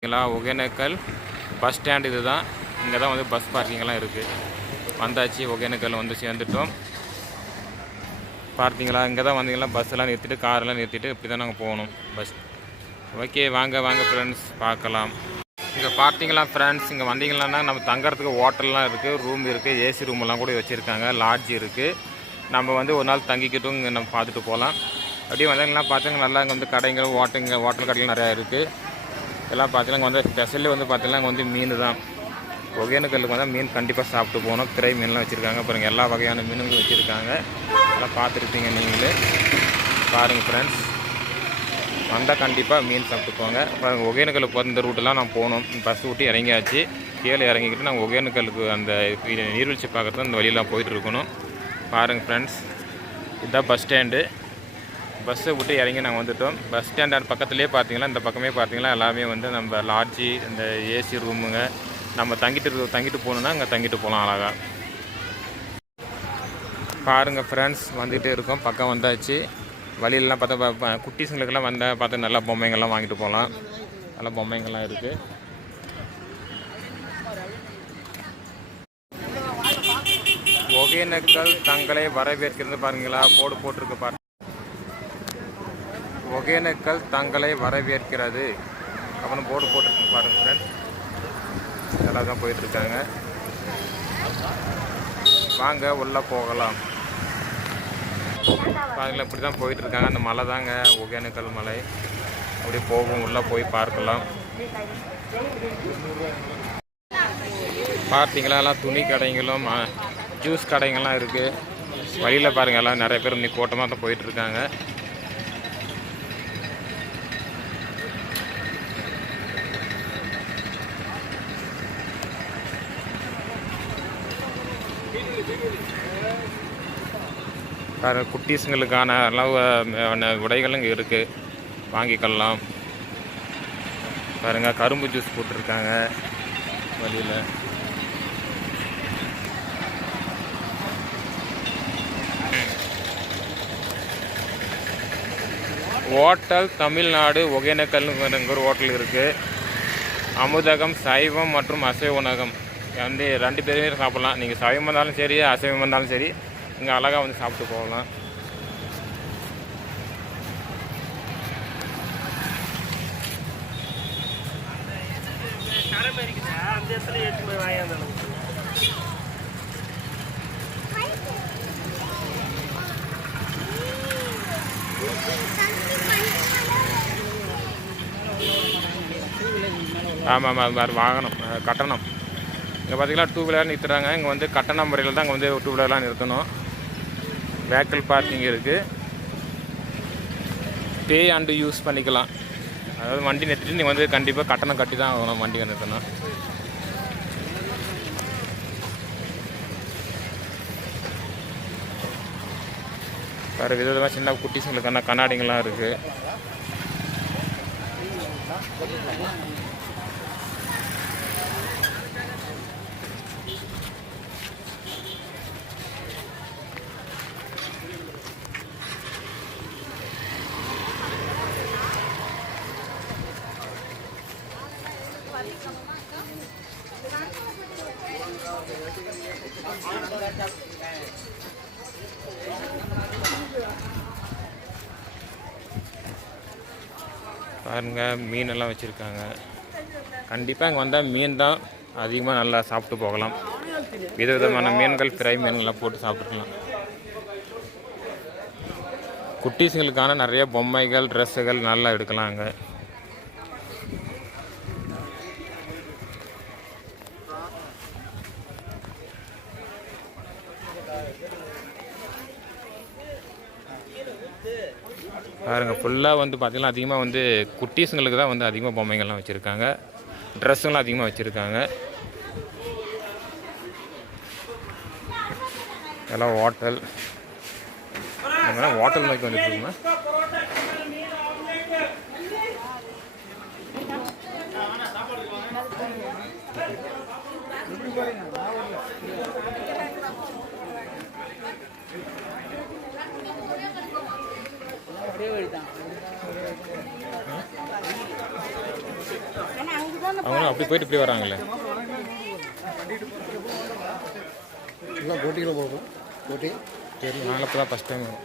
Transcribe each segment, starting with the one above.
பார்த்தீங்களா Hogenakkal bus stand இது தான் இங்கே தான் வந்து பஸ் பார்க்கிங்லாம் இருக்குது வந்தாச்சு ஒகேனக்கல் வந்து சேர்ந்துட்டோம். பார்த்தீங்களா? இங்கே தான் வந்தீங்கன்னா பஸ்ஸெல்லாம் நிறுத்திட்டு காரெல்லாம் நிறுத்திட்டு இப்படி தான் நாங்கள் போகணும். பஸ் ஓகே வாங்க வாங்க ஃப்ரெண்ட்ஸ் பார்க்கலாம். இங்கே பார்த்தீங்களா ஃப்ரெண்ட்ஸ் இங்கே வந்தீங்கன்னா நம்ம தங்குறதுக்கு ஹோட்டல்லாம் இருக்குது ரூம் இருக்குது ஏசி ரூமெல்லாம் கூட வச்சுருக்காங்க. லாட்ஜ் இருக்குது நம்ம வந்து ஒரு நாள் தங்கிக்கிட்டும் இங்கே நம்ம பார்த்துட்டு போகலாம். அப்படியே வந்தாங்கன்னா பார்த்தாங்க நல்லா இங்கே வந்து கடைகள் ஹோட்டலுங்க ஹோட்டல் கடைகள் நிறையா இருக்குது எல்லாம் பார்த்தீங்கன்னா இங்கே வந்து ஸ்பெஷல்லே வந்து பார்த்தீங்கன்னா இங்கே வந்து மீன் தான் ஒகேனக்கல்லுக்கு வந்தால் மீன் கண்டிப்பாக சாப்பிட்டு போகணும். திரை மீன்லாம் வச்சுருக்காங்க. அப்புறம் எல்லா வகையான மீன்களும் வச்சுருக்காங்க. எல்லாம் பார்த்துருப்பீங்க நீங்களே. பாருங்கள் ஃப்ரெண்ட்ஸ் வந்தால் கண்டிப்பாக மீன் சாப்பிட்டு போங்க அப்புறம் ஒகேனக்கல்லுக்கு போகிற இந்த ரூட்டெல்லாம் நான் போகணும். பஸ் விட்டு இறங்கியாச்சு. கீழே இறங்கிக்கிட்டு நாங்கள் ஒகேனக்கல்லுக்கு அந்த நீர்வீழ்ச்சி பார்க்குறது அந்த வழியெல்லாம் போயிட்டு இருக்கணும். பாருங்கள் ஃப்ரெண்ட்ஸ் இதுதான் பஸ் ஸ்டாண்டு பஸ்ஸை விட்டு இறங்கி நாங்கள் வந்துட்டோம். பஸ் ஸ்டாண்ட் பக்கத்துலேயே பார்த்தீங்கன்னா இந்த பக்கமே பார்த்தீங்கன்னா எல்லாமே வந்து நம்ம லாட்ஜி இந்த ஏசி ரூமுங்க நம்ம தங்கிட்டு தங்கிட்டு போகணுன்னா அங்கே தங்கிட்டு போகலாம் அழகாக பாருங்கள் ஃப்ரெண்ட்ஸ் வந்துகிட்டே இருக்கோம். பக்கம் வந்தாச்சு. வழியிலலாம் பார்த்தா ப- குட்டீஸுங்களுக்கெல்லாம் வந்தால் பார்த்தா நல்லா பொம்மைங்கள்லாம் வாங்கிட்டு போகலாம். நல்ல பொம்மைங்கள்லாம் இருக்குது ஒகேனக்கள் தங்களை வரவேற்கிறது பாருங்களா போர்டு போட்டிருக்கு பாருங்கள் ஒகேனக்கல் தங்களை வரவேற்கிறது. அப்புறம் போர்டு போட்டிருக்கு பாருங்க ஃப்ரெண்ட்ஸ் எல்லாம் தான் போயிட்டுருக்காங்க. வாங்க உள்ளே போகலாம். பாருங்களா இப்படி தான் போயிட்டுருக்காங்க. அந்த மலை தாங்க ஒகேனக்கல் மலை. அப்படி போகும் உள்ளே போய் பார்க்கலாம். பார்த்தீங்களா எல்லாம் துணி கடைங்களும் ஜூஸ் கடைங்கள்லாம் இருக்குது வழியில் பாருங்கள் எல்லாம் நிறைய பேர் இன்னைக்கு கூட்டமாக தான் போயிட்டுருக்காங்க. குட்டீஸுங்களுக்கான அளவு உடைகள் இங்கே இருக்குது வாங்கிக்கலாம் பாருங்க கரும்பு ஜூஸ் போட்டிருக்காங்க. வழியில். ஹோட்டல் தமிழ்நாடு ஒகேனக்கல்ங்கிற ஒரு ஹோட்டல் இருக்குது அமுதகம் சைவம் மற்றும் அசைவ உணகம் வந்து ரெண்டு பேருமே சாப்பிட்லாம். நீங்கள் சைவம் இருந்தாலும் சரி அசைவம் இருந்தாலும் சரி இங்கே அழகாக வந்து சாப்பிட்டு போகலாம். ஆமாம் ஆமாம் வேறு வாகனம் கட்டணம். இங்கே பார்த்தீங்கன்னா டூ வீலர் நிறுத்துறாங்க. இங்கே வந்து கட்டண முறையில் தான் இங்கே வந்து டூ வீலர்லாம் நிறுத்தணும். வேக்கல் பார்க்கிங் இருக்குது பே அண்டு யூஸ் பண்ணிக்கலாம். அதாவது வண்டி நிறுத்திட்டு நீங்கள் வந்து கண்டிப்பாக கட்டணம் கட்டி தான் ஆகணும் வண்டி நிறுத்தணும். வேறு விதவிதமாக சின்ன குட்டிஸுங்களுக்கான கண்ணாடிங்கள்லாம் இருக்குது வச்சுருக்காங்க மீன் எல்லாம் வச்சுருக்காங்க. கண்டிப்பாக இங்கே வந்தால் மீன் தான் அதிகமாக நல்லா சாப்பிட்டு போகலாம். விதவிதமான மீன்கள் ஃப்ரை மீன்கள்லாம் போட்டு சாப்பிட்டுக்கலாம். குட்டீஸுங்களுக்கான நிறைய பொம்மைகள் ட்ரெஸ்ஸுகள் நல்லா எடுக்கலாம் அங்கே பாருங்க ஃபுல்லாக வந்து பார்த்திங்கன்னா அதிகமாக வந்து குட்டீஸுங்களுக்கு தான் வந்து அதிகமாக பொம்மைகள்லாம் வச்சுருக்காங்க. ட்ரெஸ்ஸுங்களும் அதிகமாக வச்சுருக்காங்க. எல்லாம் ஹோட்டல் நம்ம ஹோட்டல் நோக்கி வந்துட்டு இருக்கோமா அவங்களும் அப்படி போயிட்டு இப்படி வராங்களே. போட்டிகளை போகும் போட்டி. சரி நாங்கள் இப்போ தான் ஃபஸ்ட் டைம் வரும்.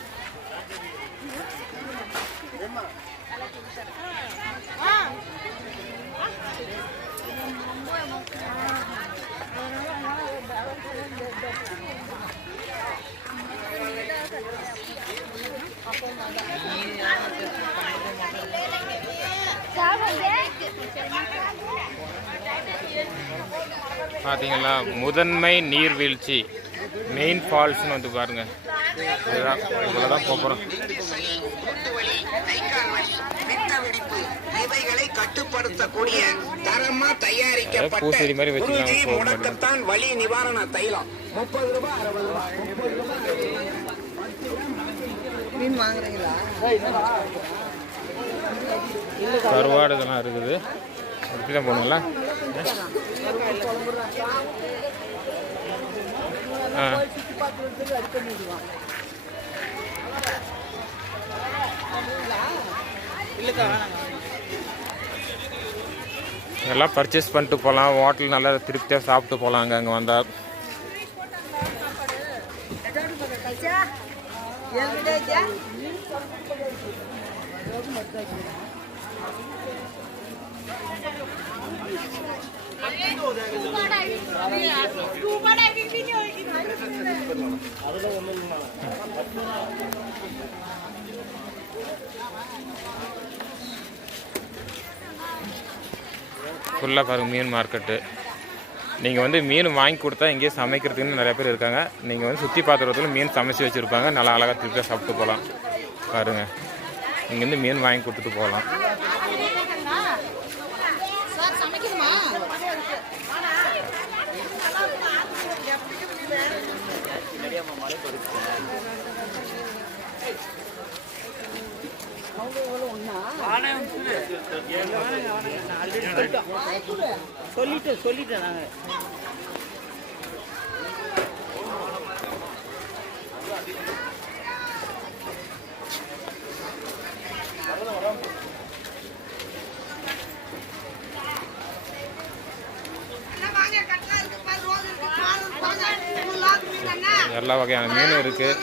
பார்த்தீங்களா முதன்மை நீர்வீழ்ச்சி. மெயின் ஃபால்ஸ்னு வந்து பாருங்க. இதுதான் தான் போகிறோம் இவைகளை கட்டுப்படுத்தக்கூடிய தரமா தயாரிக்கப்பட்ட மாதிரி குருஜி முடக்கத்தான் வலி நிவாரண தைலம். முப்பது ரூபாய் அறுபது ரூபாய் முப்பது ரூபாய். மீன் வாங்குறீங்களா? கருவாடு இதெல்லாம் இருக்குது. இப்படி தான் போகணுங்களா நல்லா எல்லாம் பர்ச்சேஸ் பண்ணிட்டு போகலாம் ஹோட்டல் நல்லா திருப்தியாக சாப்பிட்டு போகலாங்க அங்கே வந்தால் ஃபுல்லாக பாருங்க மீன் மார்க்கெட்டு. நீங்கள் வந்து மீன் வாங்கி கொடுத்தா இங்கேயே சமைக்கிறதுக்குன்னு நிறைய பேர் இருக்காங்க. நீங்கள் வந்து சுற்றி பார்க்குறதுல மீன் சமைச்சு வச்சுருப்பாங்க. நல்லா அழகாக திருப்பியாக சாப்பிட்டு போகலாம். பாருங்கள் இங்கேருந்து மீன் வாங்கி கொடுத்துட்டு போகலாம் சார் சமைக்கணுமா சொல்லிட்டு சொல்லிட்டேன் எல்லா வகையான மீனும் இருக்குது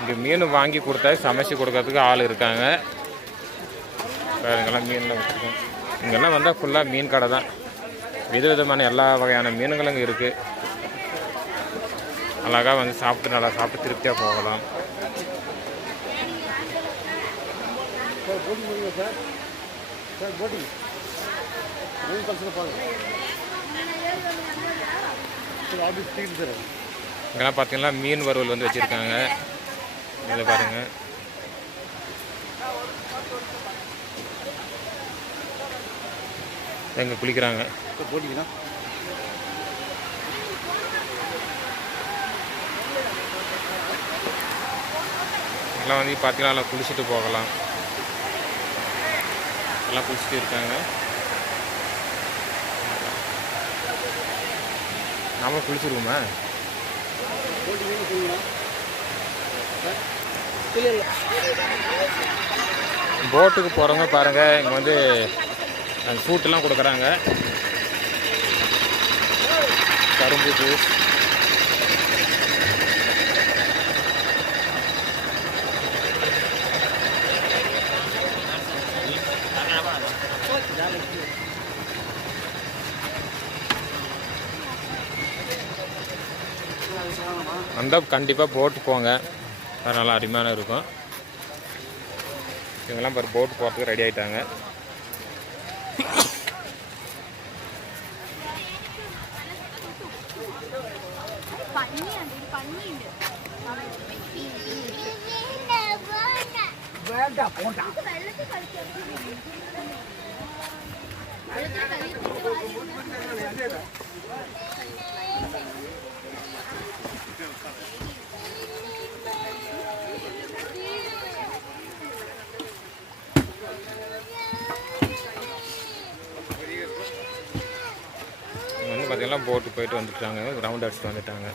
இங்கே மீன் வாங்கி கொடுத்தா சமைச்சு கொடுக்கறதுக்கு ஆள் இருக்காங்க. வேறு இங்கெல்லாம் மீன்லாம் வச்சுருக்கோம். இங்கெல்லாம் வந்தால் ஃபுல்லாக மீன் கடை தான். விதவிதமான எல்லா வகையான மீன்களும் இங்கே இருக்குது அழகாக வந்து சாப்பிட்டு நல்லா சாப்பிட்டு திருப்தியாக போகலாம். இங்கெல்லாம் பார்த்தீங்கன்னா மீன் வறுவல் வந்து வச்சுருக்காங்க. இதில் பாருங்கள் எங்கே குளிக்கிறாங்க. சார் போட்டிங்கண்ணா எல்லாம் வந்து பார்த்தீங்கன்னா எல்லாம் குளிச்சுட்டு போகலாம். எல்லாம் குளிச்சுட்டு இருக்காங்க. நாமளும் குளிச்சிருவோமா? போட்டிங்கன்னு போட்டுக்கு போகிறவங்க பாருங்கள் இங்கே வந்து அந்த ஃப்ரூட்டெல்லாம் கொடுக்குறாங்க. கரும்பு ஜூஸ். அந்த கண்டிப்பாக போட்டு போங்க. நல்லா அருமையான இருக்கும். இவங்கெல்லாம் பாரு போட்டு போகிறதுக்கு ரெடி ஆகிட்டாங்க வேண்டாம் போட்டான் போட்டு போயிட்டு வந்துட்டாங்க கிரவுண்ட் அடிச்சுட்டு வந்துட்டாங்க.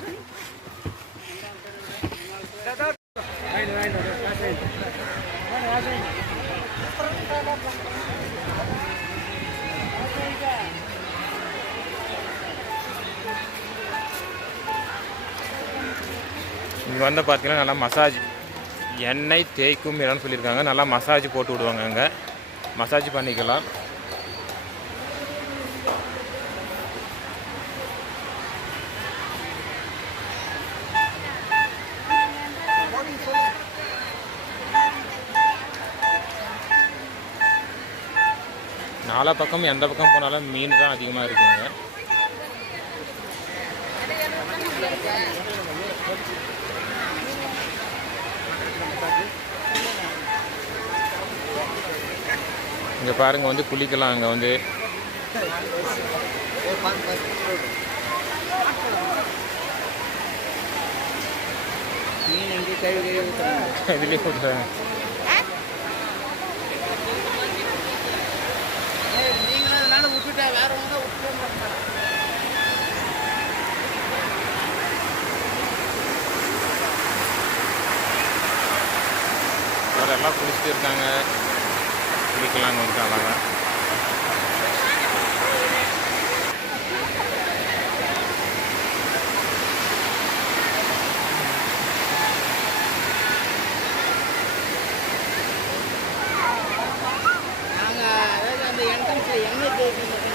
இங்கே வந்து பார்த்தீங்கன்னா நல்லா மசாஜ் எண்ணெய் தேய்க்கும் இடம்னு சொல்லியிருக்காங்க. நல்லா மசாஜ் போட்டு விடுவாங்க அங்கே. மசாஜ் பண்ணிக்கலாம். நாலா பக்கம் எந்த பக்கம் போனாலும் மீன் தான் அதிகமாக இருக்குங்க. இங்கே பாருங்க வந்து குளிக்கலாம் அங்கே வந்து. இதுலேயே கொடுக்குறாங்க வேற வேறு எல்லாம் குளிச்சுட்டு இருக்காங்க. குளிக்கலாம் வந்து அழகா? நாங்கள் அதாவது அந்த என்ட்ரன்ஸில் எண்ணெய் தேய்க்கணும்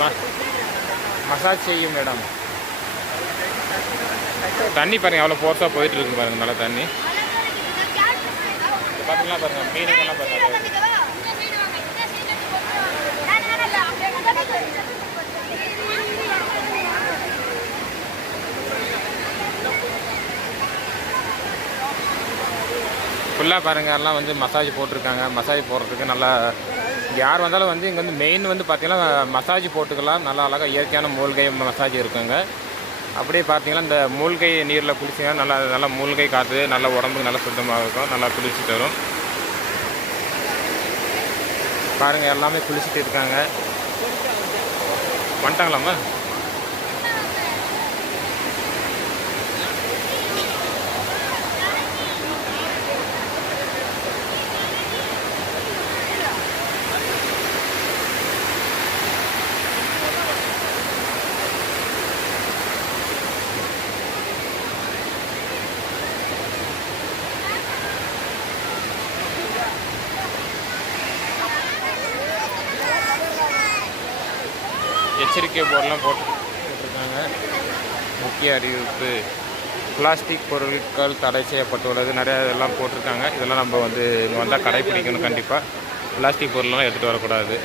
ம மசாஜ் செய்யும் மேடம் தண்ணி பாருங்க எவ்வளோ ஃபோர்ஸாக போயிட்டு இருக்கு பாருங்க நல்லா தண்ணி. இது பார்த்தீங்கன்னா பாருங்க. மீனுங்கெல்லாம் பாருங்க ஃபுல்லாக பாருங்க எல்லாம் வந்து மசாஜ் போட்டிருக்காங்க. மசாஜ் போடுறதுக்கு நல்லா யார் வந்தாலும் வந்து இங்கே வந்து மெயின் வந்து பார்த்தீங்கன்னா மசாஜ் போட்டுக்கலாம். நல்லா அழகாக இயற்கையான மூலிகை மசாஜ் இருக்குங்க. அப்படியே பார்த்தீங்கன்னா இந்த மூலிகை நீரில் குளிச்சிங்கன்னா நல்லா நல்லா மூலிகை காற்று நல்லா உடம்புக்கு நல்லா சுத்தமாக இருக்கும் நல்லா குளிச்சு தரும் பாருங்கள் எல்லாமே குளிச்சுட்டு இருக்காங்க. வந்துட்டாங்களாம்மா? எச்சரிக்கை போர்டெலாம் போட்டு போட்டிருக்காங்க முக்கிய அறிவிப்பு. பிளாஸ்டிக் பொருட்கள் தடை செய்யப்பட்டுள்ளது. நிறையா இதெல்லாம் போட்டிருக்காங்க. இதெல்லாம் நம்ம வந்து இங்கே வந்தால் கடைப்பிடிக்கணும் கண்டிப்பாக பிளாஸ்டிக் பொருள்லாம் எடுத்துகிட்டு வரக்கூடாது.